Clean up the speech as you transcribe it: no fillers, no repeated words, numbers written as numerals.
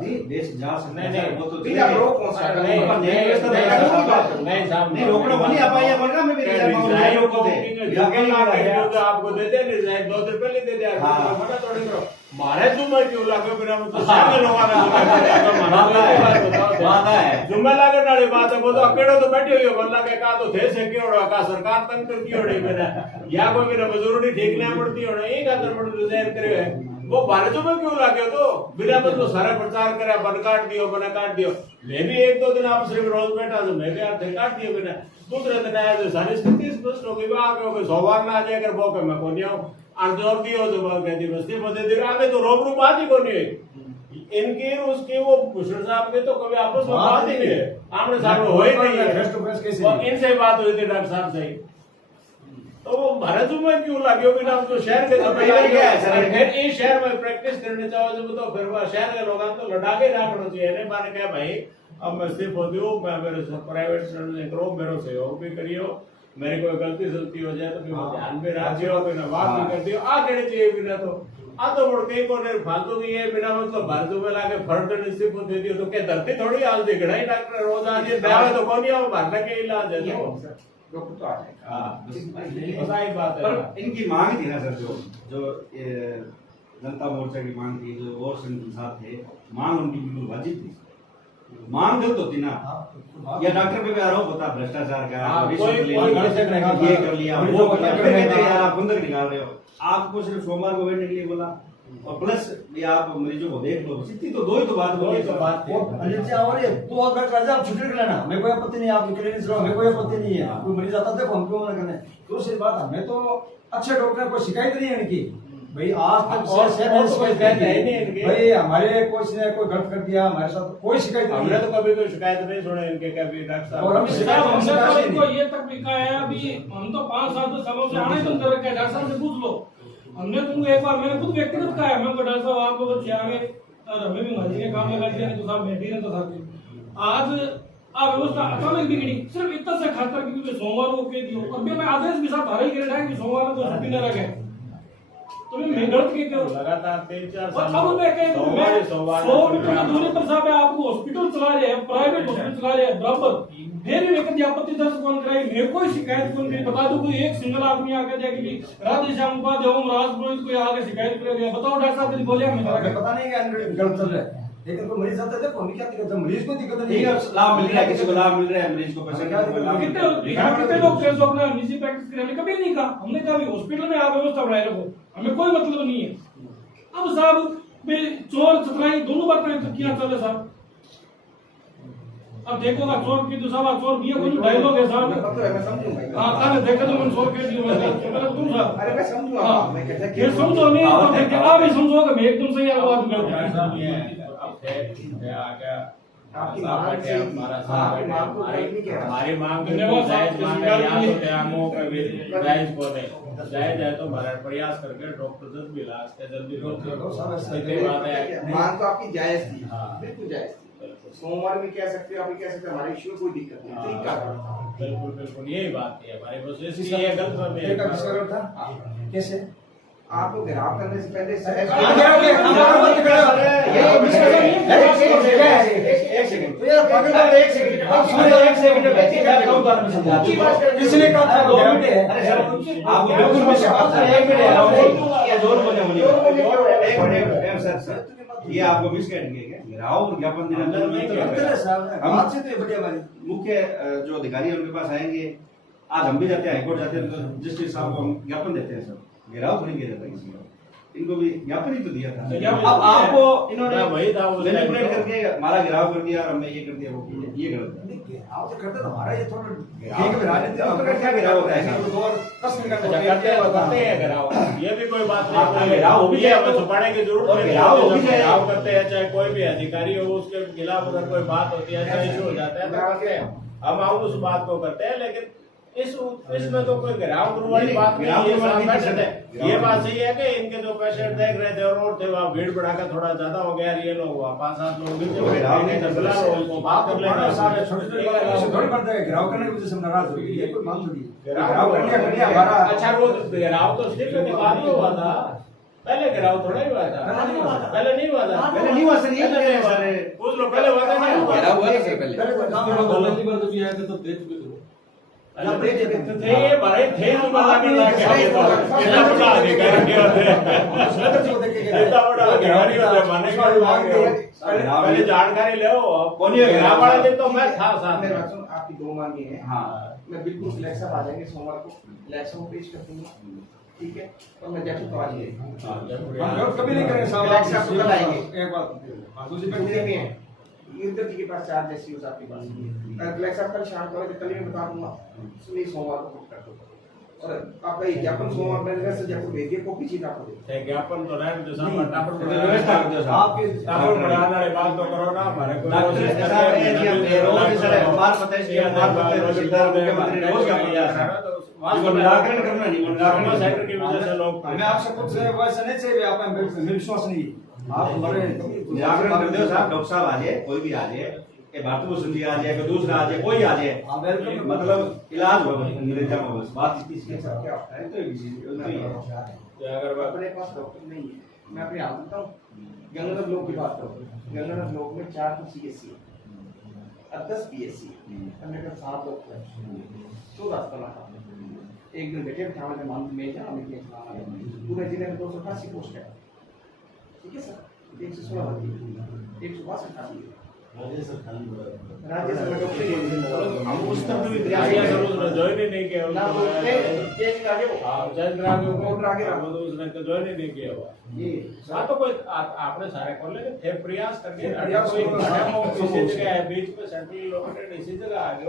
नहीं देश जा सकते नहीं, हैं वो तो नहीं, आप रोक कौन सा कर रहे हैं? पर न्याय व्यवस्था तो ऐसा नहीं बात नहीं साहब, नहीं रोकना बनी आप आइए बोलना मैं भी रिजाइन मांगूंगा रिजाइन रोक को दे जो आपको दे दे रिजाइन 2 दिन पहले दे दे हाँ। मना थोड़ी करो मारे जुम्मे क्यों लागे बिना मतलब सारे लोग आना वादा है जुम्मे लागे वाली बात है वो तो अकेले तो बैठे हुए वल्ला के का तो थे से क्यों रहा का सरकार तंग करती हो रही मेरा या कोई मेरा मजदूरी ठीक नहीं पड़ती हो नहीं का दरमण रिजाइन करे है वो 12 जुम्मे क्यों लागे तो बिना मतलब सारा प्रचार करे बन काट दियो मैं भी 1-2 दिन आप सिर्फ रोज बैठा तो मैं भी आप काट दियो बिना दूसरे दिन आया तो सारी स्थिति स्पष्ट हो गई आगे हो गई सोमवार ना आ जाए अगर मौके में को नहीं आओ और दियो तो बात कहती बस्ती बदे दे आगे तो रोबरू बात ही को नहीं है इनकी उसके वो भूषण साहब के तो कभी आपस में बात ही नहीं है आमने सामने हो ही नहीं है फेस टू फेस कैसे इनसे बात हुई थी डॉक्टर साहब से तो वो भारत में क्यों लगे बिना तो शहर के तो पहले क्या है सर फिर इस शहर में प्रैक्टिस करने चाहो जब तो फिर वो शहर के लोग तो लड़ा के रखना चाहिए नहीं माने क्या भाई अब मैं सिर्फ होती हूँ मैं मेरे प्राइवेट स्टूडेंट करो मेरे सहयोग भी करियो मेरी कोई गलती सलती हो जाए तो फिर ध्यान में रखियो बिना बात भी कर दियो आ कहने चाहिए बिना तो आ तो मुड़ कहीं को फालतू की है बिना मतलब भारत में लाके फर्द निश्चित को दे दियो तो क्या धरती थोड़ी हाल दे गड़ा ही डॉक्टर रोज आज दयावे तो कौन ही आओ भारत के इलाज है तो डॉक्टर तो आ जाएगा हाँ सही बात है पर इनकी मांग थी ना सर जो जनता मोर्चा की मांग थी जो और संगठन साथ थे मांग उनकी बिल्कुल वाजिब थी मांग गलत होती ना या डॉक्टर पे भी आरोप होता भ्रष्टाचार का ये कर लिया वो कर लिया फिर कहते हैं यार आप बंदक निकाल रहे हो आपको सिर्फ सोमवार को बैठने के लिए बोला और प्लस ये आप मरीजों को देख लो इतनी तो दो ही तो बात बोली तो बात वो अनिल जी और ये तो आप डॉक्टर राजा आप छुट्टी कर लेना मेरे कोई आपत्ति नहीं आप क्लिनिक रहो मेरे कोई आपत्ति नहीं है कोई मरीज आता देखो हम क्यों मना करने दूसरी बात हमें तो अच्छे डॉक्टर कोई शिकायत नहीं है इनकी भाई आज तक भाई हमारे कोच ने कोई गलत कर दिया हमारे साथ कोई शिकायत नहीं हमने तो कभी कोई शिकायत नहीं सुने इनके कभी डॉक्टर साहब और हम हमने तो इनको ये तक लिखा है अभी हम तो 5-7 सालों से आने तुम कर रखे हैं डॉक्टर साहब से पूछ लो हमने तुमको एक बार मैंने खुद व्यक्तिगत कहा है मैं डॉक्टर साहब आप लोग अच्छे आगे और हमें भी मर्जी के काम लगा दिया तो साहब बैठे रहे तो साहब आज आ व्यवस्था अचानक बिगड़ी सिर्फ इतना से खातर क्योंकि सोमवार को कह दियो और मैं आदेश भी साहब हर ही कह रहा है कि सोमवार को छुट्टी न रखे तो मैं गलत के क्यों लगातार 3-4 साल अब मैं कह 100 मीटर की दूरी पर साहब आपको हॉस्पिटल चला रहे हैं प्राइवेट हॉस्पिटल चला रहे हैं बराबर फिर भी व्यक्ति आपत्ति दर्ज कौन कराई मेरे कोई शिकायत कौन करी बता दो कोई एक सिंगल आदमी आकर जाके भी राधे श्याम उपाध्याय ओम राजपुरोहित कोई आगे शिकायत कर गया बताओ डॉक्टर साहब बोले हमें पता नहीं क्या गलत चल रहा है लेकिन कोई मरीज आता है देखो हमें क्या दिक्कत है मरीज को दिक्कत नहीं ठीक है लाभ मिल रहा है किसी को लाभ मिल रहा है मरीज को पैसे कितने लोग थे जो अपना निजी प्रैक्टिस करने कभी नहीं कहा हमने कहा हॉस्पिटल में आप व्यवस्था बनाए रखो हमें कोई मतलब नहीं है अब साहब चोर चतराई दोनों बातें किया चले साहब अब देखो ना चोर की तो साहब चोर भी कोई डायलॉग है साहब मैं समझूं भाई हां काने देखो तो मैं चोर के दियो मैं तुम साहब अरे मैं समझूंगा मैं कहता है ये समझो नहीं तो देखिए आप ही समझो कि मैं एकदम से ये बात करता हूं साहब ये अब है आ गया आपकी साहब मांग बैठे हमारा साहब आपकी मांग को बैठे नहीं कह रहा हमारी मांग धन्यवाद जायज साहब, मांग है यहाँ किसी तो त्यागों का भी जायज को नहीं जायज है तो हमारा प्रयास करके डॉक्टर जल्द भी इलाज के जल्दी सही बात है मांग तो आपकी जायज थी हाँ। बिल्कुल जायज थी सोमवार में कह सकते हो आप कह सकते हो हमारे इश्यू में कोई दिक्कत नहीं तरीका था बिल्कुल बिल्कुल यही बात है हमारे बस इसलिए ये गलत फहमी है किसका गलत था कैसे आपको घेराव करने से पहले किसने कहा था 2 मिनट है आप बिल्कुल सर ये आपको मिसगाइड किया गया घेराव ज्ञापन देना हम से तो बढ़िया मुख्य जो अधिकारी है उनके पास आएंगे आज हम भी जाते हैं हाईकोर्ट जाते हैं तो जस्टिस साहब को हम ज्ञापन देते हैं सर घेराव थोड़ी किया जाता है किसी को इनको भी ज्ञापन ही तो दिया था अब आपको इन्होंने वही था मैनिपुलेट करके हमारा घेराव कर दिया और हमने ये कर दिया वो किया ये गलत है घेराव तो करते हमारा ये थोड़ा ठीक है राजनीति में क्या घेराव होता है और प्रश्न करते हैं घेराव ये भी कोई बात नहीं घेराव हो भी जाए हमें छुपाने की जरूरत नहीं घेराव हो भी जाए घेराव करते हैं चाहे कोई भी अधिकारी हो उसके खिलाफ अगर कोई बात होती है चाहे इशू हो जाता है तो करते हैं हम उस बात को करते हैं लेकिन इसमें तो कोई घेराव वाली बात नहीं है ये बात सही है कि इनके जो पेशेंट देख रहे थे और थे वहाँ भीड़ बढ़ाकर थोड़ा ज्यादा हो गया ये लोग 5-7 लोग घेराव करने की वजह से नाराज हो गई ये कोई बात थोड़ी घेराव अच्छा वो घेराव तो सिर्फ बाद में हुआ था पहले घेराव थोड़ा ही हुआ था पहले नहीं हुआ था पहले नहीं हुआ सर ये पहले हुआ था ना मेरा हुआ था सर पहले। पहले तो काम मेरा करो। गलती बार भी आए थे तो दे चुके थे वो। तो थे ये भरे थे जो बना के लाके आए तो इतना बड़ा अधिकारी होते नगर जो देख के गए। इतना बड़ा अधिकारी होते माने उसका विभाग के- पहले जानकारी ले कौन ही है? वाला दिन तो मैं था साथ मेरा में। सुन, आपकी 2 मांगे हैं। हाँ मैं बिल्कुल फ्लैक्स आ जाएंगे सोमवार को, फ्लैक्स को पेश कर दूंगा, ठीक है? और मैं जयपुर को आ जाइए। हम गलत कभी नहीं करेंगे साहब। फ्लैक्स आपको कल आएंगे। एक बात दूसरी बात कितने में है? युद्ध जी के पास 4 जैसी हो आपके पास। अगर फ्लैक्स आप कल शाम को आए तो कल ही मैं बता दूंगा। सुनिए सोमवार को बुक कर दो। और आपका ये ज्ञापन सोमवार मैंने वैसे जयपुर भेज दिया, कॉपी चीज आपको दे थे ज्ञापन तो रहने दो साहब टापर व्यवस्था कर दो साहब। आपके टापर बढ़ाने वाली बात तो करो ना हमारे को डॉक्टर साहब ये जी अपने रोज सर हमारे पता है इसके हमारे पता है तहसीलदार मुख्यमंत्री रोज का प्रयास है वहां को निराकरण करना नहीं निराकरण सेंटर की वजह से लोग हमें आपसे कुछ वैसे नहीं चाहिए आप हमें विश्वास नहीं है। आप हमारे निराकरण कर दो साहब। डॉक्टर साहब आ जाए, कोई भी आ जाए, ये भारतीय सिंधी आ जाए, कोई दूसरा आ जाए, कोई आ जाए, आप वेलकम मतलब इलाज हो मेरे जमा बस बात इतनी सी है अच्छा, क्या होता है? तो एक चीज उतनी है। अगर बात अपने पास डॉक्टर नहीं है। मैं अपने हाथ देता हूँ। गंगाधर ब्लॉक की बात करो। गंगाधर ब्लॉक में 4 तो सीएससी है और 10 पीएससी है। और मेरे पास 7 डॉक्टर हैं। 14 अस्पताल है। एक दिन बैठे बिठाने के मान में जहाँ में केस लाना है। पूरे जिले में 288 पोस्ट है। ठीक है सर? 116 भर्ती, 162 खाली है। राज्य सरकार में डॉक्टर ही नहीं। हम उस तरफ भी आगे प्रयास सर करें। उसने ज्वाइन ही नहीं किया ना उसको वो चेंज करा के वो आप जज आगे ऑर्डर आगे रहा। वो तो उसने तो ज्वाइन ही नहीं किया हुआ ये हाँ तो कोई आपने सारे खोल लेकिन थे प्रयास करके प्रयास कोई करो। इसी जगह है बीच में सेंट्रल लोकेटेड इसी जगह आ गए